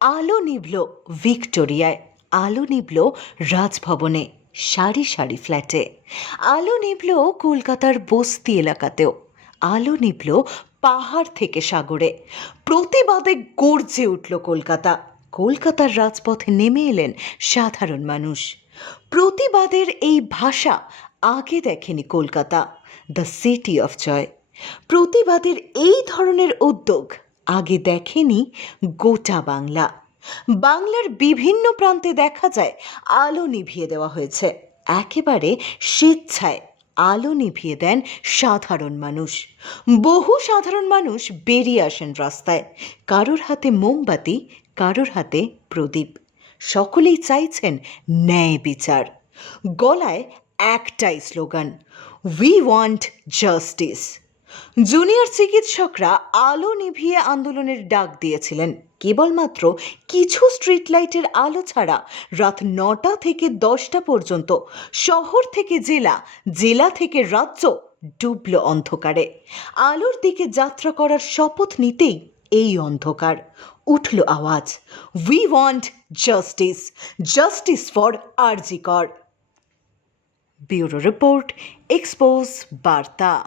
আলো নিভল ভিক্টোরিয়ায়, আলো নিভল রাজভবনে, সারি সারি ফ্ল্যাটে। আলো নিভল কলকাতার বস্তি এলাকাতেও, আলো নিভল পাহাড় থেকে সাগরে। প্রতিবাদে গর্জে উঠল কলকাতা। কলকাতার রাজপথে নেমে এলেন সাধারণ মানুষ। প্রতিবাদের এই ভাষা আগে দেখেনি Kolkata, the city of joy প্রতিবাদের এই ধরনের উদ্যোগ আগে দেখেনি গোটা বাংলা। বাংলার বিভিন্ন প্রান্তে দেখা যায়, আলো নিভিয়ে দেওয়া হয়েছে। একেবারে স্বেচ্ছায় আলো নিভিয়ে দেন সাধারণ মানুষ। বহু সাধারণ মানুষ বেরিয়ে আসেন রাস্তায়। কারোর হাতে মোমবাতি, কারোর হাতে প্রদীপ। সকলেই চাইছেন ন্যায় বিচার। গলায় একটাই slogan we want justice junior চিকিৎসকরা আলো নিভিয়ে আন্দোলনের ডাক দিয়েছিলেন। কেবলমাত্র কিছু স্ট্রিট লাইটের আলো ছাড়া রাত নটা থেকে দশটা পর্যন্ত শহর থেকে জেলা জেলা থেকে রাজ্য ডুবল অন্ধকারে। আলোর দিকে যাত্রা করার শপথ নিতেই এই অন্ধকার। উঠল আওয়াজ we want justice justice for RG Kar bureau report, expose, বার্তা।